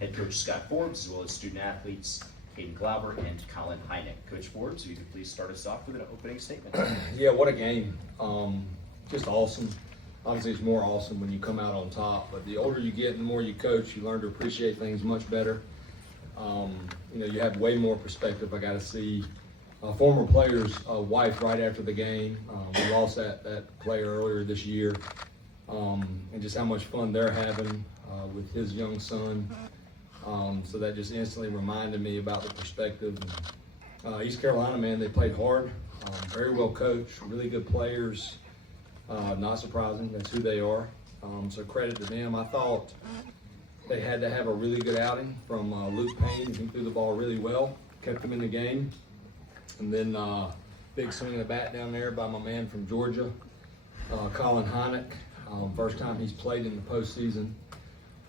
Head coach Scott Forbes, as well as student athletes Aiden Glauber and Colin Hynek. Coach Forbes, if you could please start us off with an opening statement. Yeah, what a game. Just awesome. Obviously, it's more awesome when you come out on top, but the older you get and the more you coach, you learn to appreciate things much better. You have way more perspective. I got to see a former player's wife right after the game. We lost that player earlier this year, and just how much fun they're having with his young son. So that just instantly reminded me about the perspective. East Carolina, man, they played hard, very well coached, really good players. Not surprising, that's who they are. So credit to them. I thought they had to have a really good outing from Luke Payne. He threw the ball really well, kept them in the game. And then big swing of the bat down there by my man from Georgia, Colin Hynek. First time he's played in the postseason.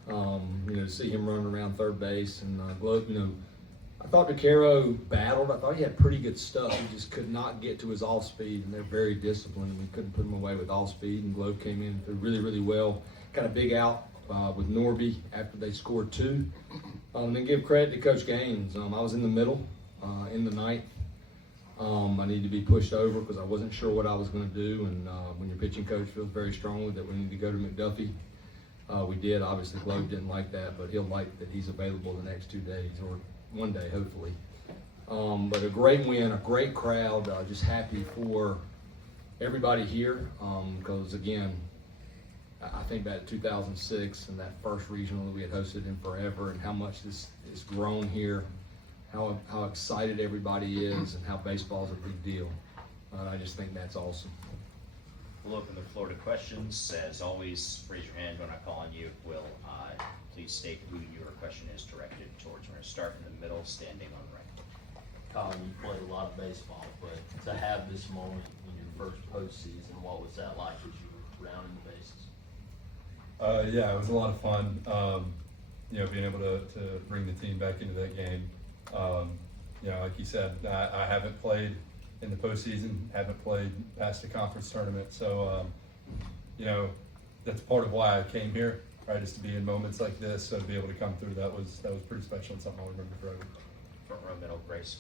To see him run around third base and I thought DeCaro battled. I thought he had pretty good stuff. He just could not get to his off speed, and they're very disciplined, and we couldn't put him away with off speed. And Globe came in and threw really, really well. Got a big out with Norby after they scored 2. And then give credit to Coach Gaines. I was in the middle in the ninth. I needed to be pushed over because I wasn't sure what I was going to do. And when your pitching coach feels very strongly that we need to go to McDuffie, we did. Obviously, Globe didn't like that, but he'll like that he's available the next 2 days or one day, hopefully. But a great win, a great crowd. Just happy for everybody here because, again, I think back to 2006 and that first regional that we had hosted in forever and how much this has grown here, how excited everybody is and how baseball is a big deal. I just think that's awesome. We'll open the floor to questions. As always, raise your hand when I call on you. Please state who your question is directed towards. We're going to start in the middle, standing on the right. Colin, you played a lot of baseball, but to have this moment in your first postseason, what was that like as you were rounding the bases? Yeah, it was a lot of fun. Being able to bring the team back into that game. Like you said, I haven't played in the postseason, haven't played past the conference tournament. So, that's part of why I came here, right, is to be in moments like this. So to be able to come through, that was pretty special and something I'll remember forever. Front row, middle, Grace.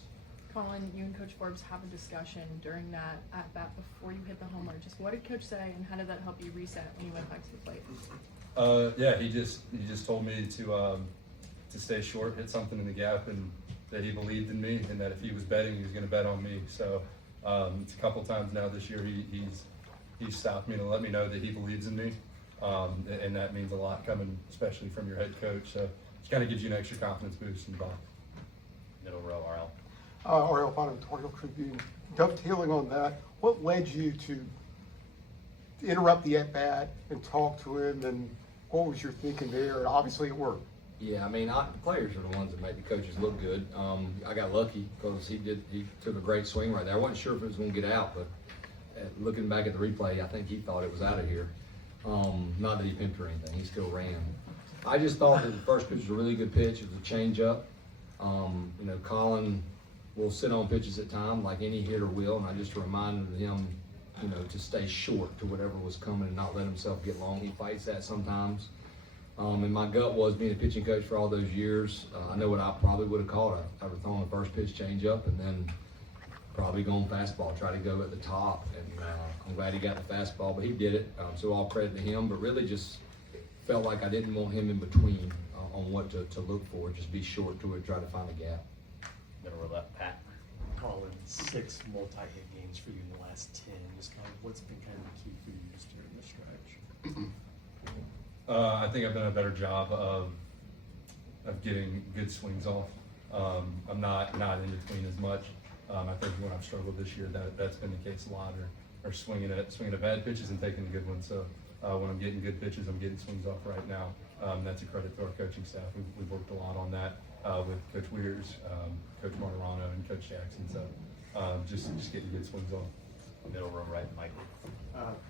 Colin, you and Coach Forbes have a discussion during that at bat before you hit the homer. Just what did Coach say, and how did that help you reset when you went back to the plate? Yeah, he just told me to stay short, hit something in the gap, and that he believed in me, and that if he was betting, he was going to bet on me. So it's a couple times now this year he's stopped me to let me know that he believes in me, and that means a lot coming, especially from your head coach. So it kind of gives you an extra confidence boost in the box. Middle row, RL. RL Editorial Tribune. Dovetailing on that, what led you to interrupt the at-bat and talk to him, and what was your thinking there? And obviously it worked. Yeah, the players are the ones that make the coaches look good. I got lucky because he took a great swing right there. I wasn't sure if it was going to get out, but looking back at the replay, I think he thought it was out of here. Not that he pimped or anything, he still ran. I just thought that the first pitch was a really good pitch. It was a change-up. Colin will sit on pitches at times like any hitter will, and I just reminded him, to stay short to whatever was coming and not let himself get long. He fights that sometimes. And my gut was, being a pitching coach for all those years, I know what I probably would have called. I would have thrown the first pitch change up and then probably gone fastball, try to go at the top. And I'm glad he got the fastball, but he did it. So all credit to him, but really just felt like I didn't want him in between on what to look for. Just be short to it, try to find a gap. Middle row left, Pat. Colin, 6 multi-hit games for you in the last 10. Just kind of what's been kind of the key for you just during this stretch? I think I've done a better job of getting good swings off. I'm not in between as much. I think when I've struggled this year, that's been the case a lot, or swinging at bad pitches and taking the good ones. So when I'm getting good pitches, I'm getting swings off right now. That's a credit to our coaching staff. We've worked a lot on that with Coach Weirs, Coach Martirano, and Coach Jackson. So just getting good swings off. Middle row right, Michael.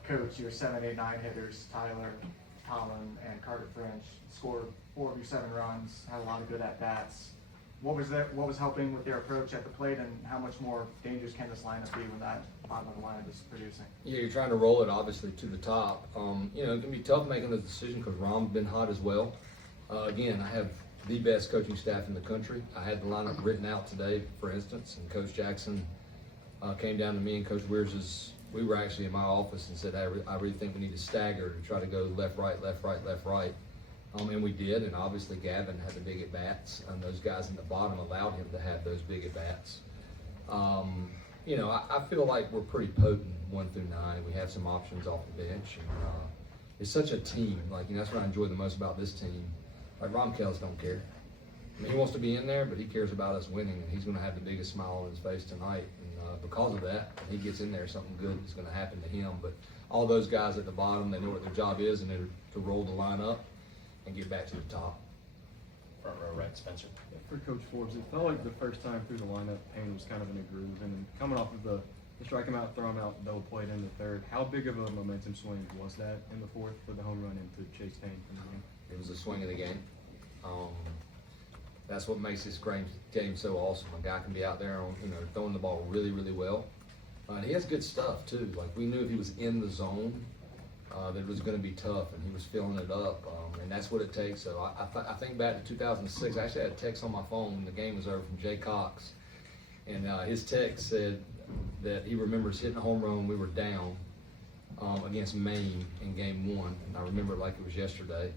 Coach, your 7, 8, 9 hitters, Tyler, Colin, and Carter French, scored 4 of your 7 runs, had a lot of good at-bats. What was helping with their approach at the plate, and how much more dangerous can this lineup be when that bottom of the lineup is producing? Yeah, you're trying to roll it obviously to the top. It can be tough making those decisions because Rom's been hot as well. Again, I have the best coaching staff in the country. I had the lineup written out today, for instance, and Coach Jackson came down to me and Coach Weirs' we were actually in my office and said, I really think we need to stagger to try to go left, right, left, right, left, right. And we did, and obviously Gavin had the big at-bats, and those guys in the bottom allowed him to have those big at-bats. You know, I feel like we're pretty potent 1 through 9. We have some options off the bench, and it's such a team. Like, you know, that's what I enjoy the most about this team. Like, Ron Kells don't care. I mean, he wants to be in there, but he cares about us winning, and he's going to have the biggest smile on his face tonight. And because of that, when he gets in there, something good is going to happen to him. But all those guys at the bottom, they know what their job is, and they're to roll the line up and get back to the top. Front row right, Spencer. For Coach Forbes, it felt like the first time through the lineup, Payne was kind of in a groove, and then coming off of the strike him out, throw him out, double play in the third. How big of a momentum swing was that in the fourth for the home run into Chase Payne from the game? It was a swing of the game. That's what makes this game so awesome. A guy can be out there, throwing the ball really, really well. And he has good stuff too. Like, we knew if he was in the zone, that it was going to be tough, and he was filling it up. And that's what it takes. So I think back to 2006. I actually had a text on my phone when the game was over from Jay Cox, and his text said that he remembers hitting a home run. We were down against Maine in Game 1, and I remember it like it was yesterday.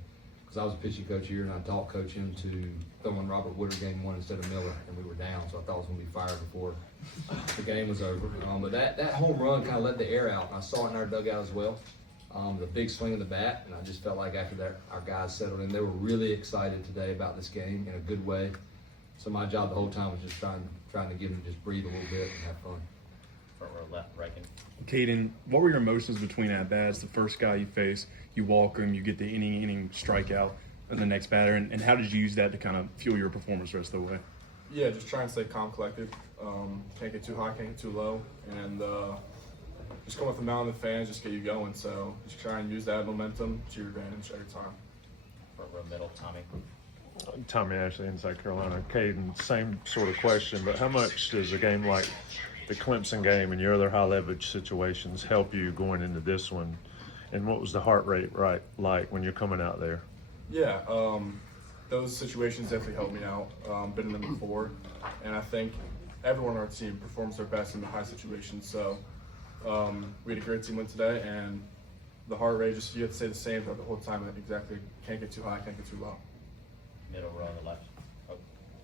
Because I was a pitching coach here, and I taught Coach into throwing Robert Woodard Game 1 instead of Miller, and we were down, so I thought I was going to be fired before the game was over. But that home run kind of let the air out, and I saw it in our dugout as well. The big swing of the bat, and I just felt like after that, our guys settled in. They were really excited today about this game in a good way. So my job the whole time was just trying to get them to just breathe a little bit and have fun. Front row left, Riken. Caden, what were your emotions between at-bats? The first guy you face, you walk him, you get the inning strikeout, and the next batter, and how did you use that to kind of fuel your performance the rest of the way? Yeah, just try and stay calm, collected. Can't get too high, can't get too low, and just come with the mound of the fans, just get you going. So just try and use that momentum to your advantage every time. Front row middle, Tommy. Tommy Ashley in South Carolina. Caden, same sort of question, but how much does a game like the Clemson game and your other high leverage situations help you going into this one? And what was the heart rate like when you're coming out there? Yeah, those situations definitely helped me out. Been in them before, and I think everyone on our team performs their best in the high situations. So we had a great team win today, and the heart rate, just you have to stay the same throughout the whole time. Exactly, can't get too high, can't get too low. Middle row on the left. Oh,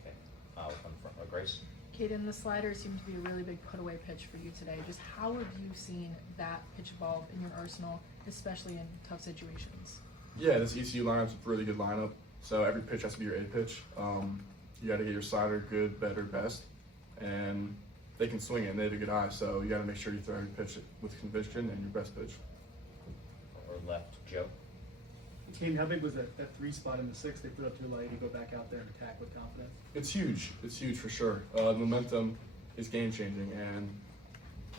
okay. On front row, Grace. Caden, the slider seemed to be a really big put-away pitch for you today. Just how have you seen that pitch evolve in your arsenal, especially in tough situations? Yeah, this ECU lineup's a really good lineup. So every pitch has to be your A pitch. You got to get your slider good, better, best, and they can swing it and they have a good eye. So you got to make sure you throw every pitch with conviction and your best pitch. Or left, Joe. Caden, how big was that 3 spot in the 6 they put up to allow you to go back out there and attack with confidence? It's huge. It's huge for sure. The momentum is game changing, and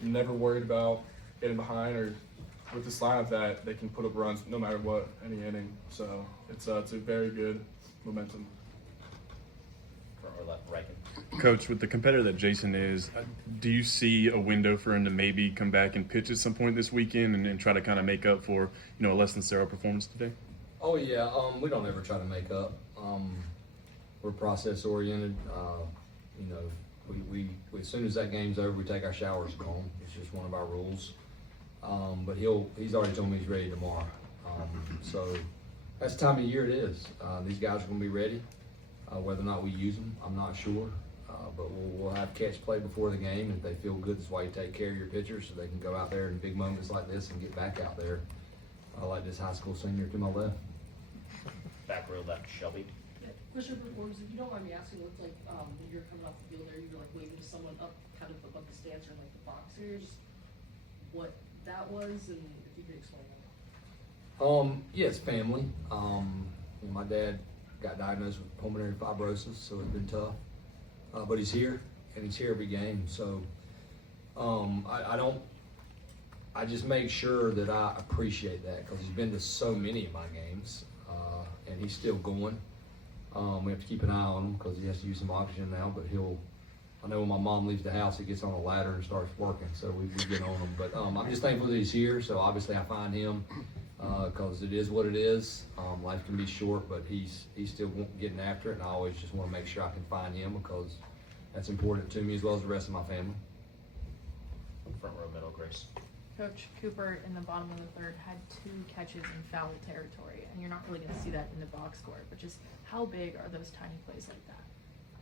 you're never worried about getting behind or with this lineup that they can put up runs no matter what, any inning. So it's a very good momentum. Front row left, Riken. Coach, with the competitor that Jason is, do you see a window for him to maybe come back and pitch at some point this weekend and try to kind of make up for, a less than stellar performance today? Oh yeah, we don't ever try to make up. We're process oriented. We as soon as that game's over, we take our showers and go home. It's just one of our rules. But he's already told me he's ready tomorrow. So that's the time of year it is. These guys are going to be ready. Whether or not we use them, I'm not sure. But we'll have catch play before the game. If they feel good, that's why you take care of your pitchers so they can go out there in big moments like this and get back out there. Like this high school senior to my left. Back row left, Shelby. Yeah, question for Forbes, if you don't mind me asking, what's like when you're coming off the field there, you're like waving to someone up kind of above the stands or in like the box here, just what that was and if you could explain that. Yeah, it's family. My dad got diagnosed with pulmonary fibrosis, so it's been tough. But he's here, and he's here every game. So I just make sure that I appreciate that because he's been to so many of my games, and he's still going. We have to keep an eye on him because he has to use some oxygen now, but I know when my mom leaves the house, he gets on a ladder and starts working, so we get on him. But I'm just thankful that he's here, so obviously I find him because it is what it is. Life can be short, but he's still getting after it, and I always just want to make sure I can find him because that's important to me as well as the rest of my family. Front row middle, Grace. Coach Cooper in the bottom of the third had 2 catches in foul territory, and you're not really going to see that in the box score, but just how big are those tiny plays like that?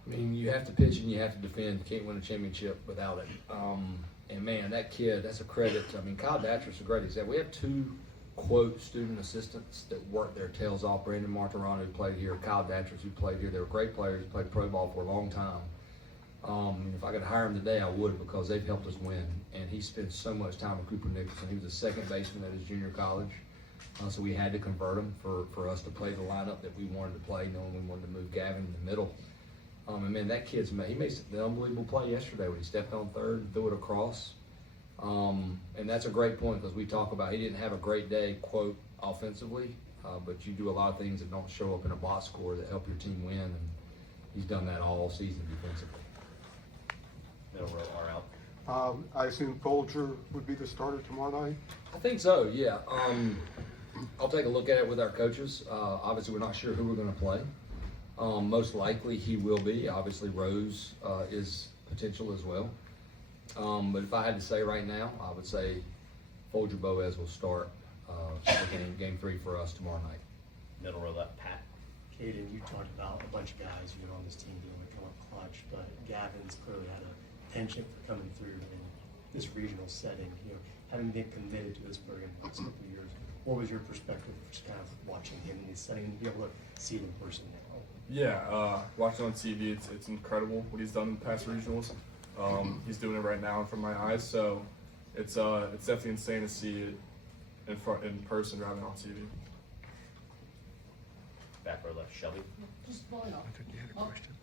I mean, you have to pitch and you have to defend. You can't win a championship without it. And man, that kid, that's a credit. I mean, Kyle Datcher's a great example. We have 2 quote student assistants that work their tails off. Brandon Martirano, who played here, Kyle Datchers, who played here. They were great players, played pro ball for a long time. If I could hire him today, I would, because they've helped us win. And he spent so much time with Cooper Nicholson. He was a second baseman at his junior college. So we had to convert him for us to play the lineup that we wanted to play, knowing we wanted to move Gavin in the middle. And man, that kid's he made the unbelievable play yesterday when he stepped on third and threw it across. And that's a great point, because we talk about he didn't have a great day, quote, offensively, but you do a lot of things that don't show up in a box score that help your team win, and he's done that all season defensively. Middle row are out. I assume Folger would be the starter tomorrow night? I think so, yeah. I'll take a look at it with our coaches. Obviously, we're not sure who we're going to play. Most likely he will be. Obviously, Rose is potential as well. But if I had to say right now, I would say Folger Boaz will start game 3 for us tomorrow night. Middle row left, Pat. Aiden, you talked about a bunch of guys who are on this team doing a come up clutch, but Gavin's clearly had a penchant for coming through in this regional setting. Having been committed to this program the last couple of years, what was your perspective just kind of watching him in this setting and be able to see it in person now? Yeah, watching on TV, it's incredible what he's done in the past regionals. He's doing it right now in front of my eyes, so it's definitely insane to see it in person rather than on TV. Back row left, Shelby. Just following up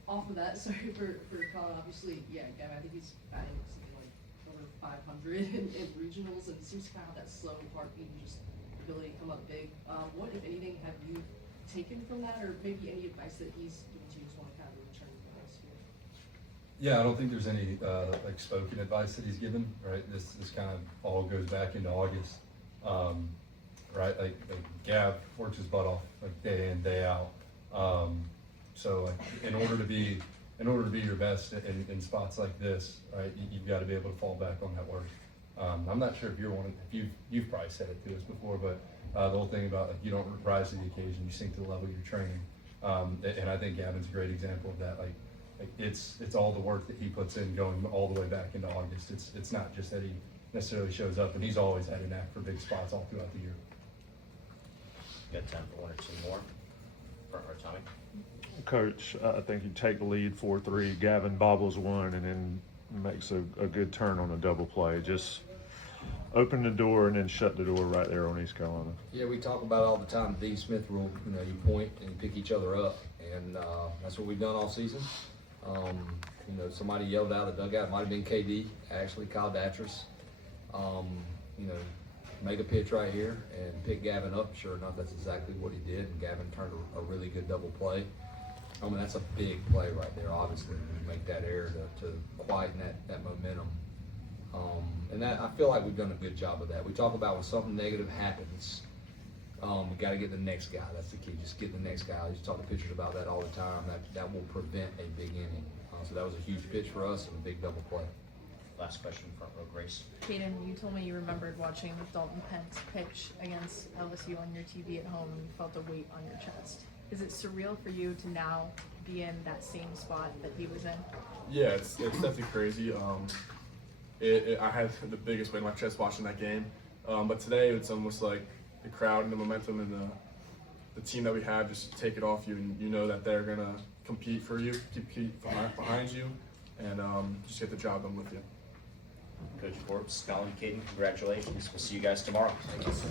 off of that, sorry for Colin, obviously, yeah, Gavin, I think he's batting something like over 500 in regionals, and seems to kind of have that slow heartbeat and just ability to come up big. What, if anything, have you taken from that, or maybe any advice that he's given to you just want to kind of return to the next year? Yeah, I don't think there's any like spoken advice that he's given, right? This kind of all goes back into August, right? Like Gav works his butt off like day in, day out. So like in order to be your best in spots like this, right? You've got to be able to fall back on that work. I'm not sure if you've probably said it to us before, but the whole thing about like you don't rise to the occasion, you sink to the level you're training. And I think Gavin's a great example of that. Like it's all the work that he puts in going all the way back into August. It's not just that he necessarily shows up, and he's always had a knack for big spots all throughout the year. Got time for 1 or 2 more. Front row, Tommy. Coach, I think you take the lead 4-3. Gavin bobbles one and then makes a good turn on a double play. Just open the door and then shut the door right there on East Carolina. Yeah, we talk about it all the time, the Dean Smith rule. You point and you pick each other up, and that's what we've done all season. Somebody yelled out of the dugout. It might have been KD, actually, Kyle Datchers. Make a pitch right here and pick Gavin up. Sure enough, that's exactly what he did, and Gavin turned a really good double play. That's a big play right there, obviously, when you make that error to quieten that momentum. And that I feel like we've done a good job of that. We talk about when something negative happens, we got to get the next guy. That's the key. Just get the next guy. I used to talk to pitchers about that all the time. That will prevent a big inning. So that was a huge pitch for us and a big double play. Last question, front row, Grace. Caden, you told me you remembered watching Dalton Pence pitch against LSU on your TV at home and you felt a weight on your chest. Is it surreal for you to now be in that same spot that he was in? Yeah, it's definitely crazy. I had the biggest weight in my chest watching that game. But today it's almost like the crowd and the momentum and the team that we have just take it off you, and you know that they're gonna compete for you, keep behind you, and just get the job done with you. Coach Forbes, Colin, Caden, congratulations. We'll see you guys tomorrow.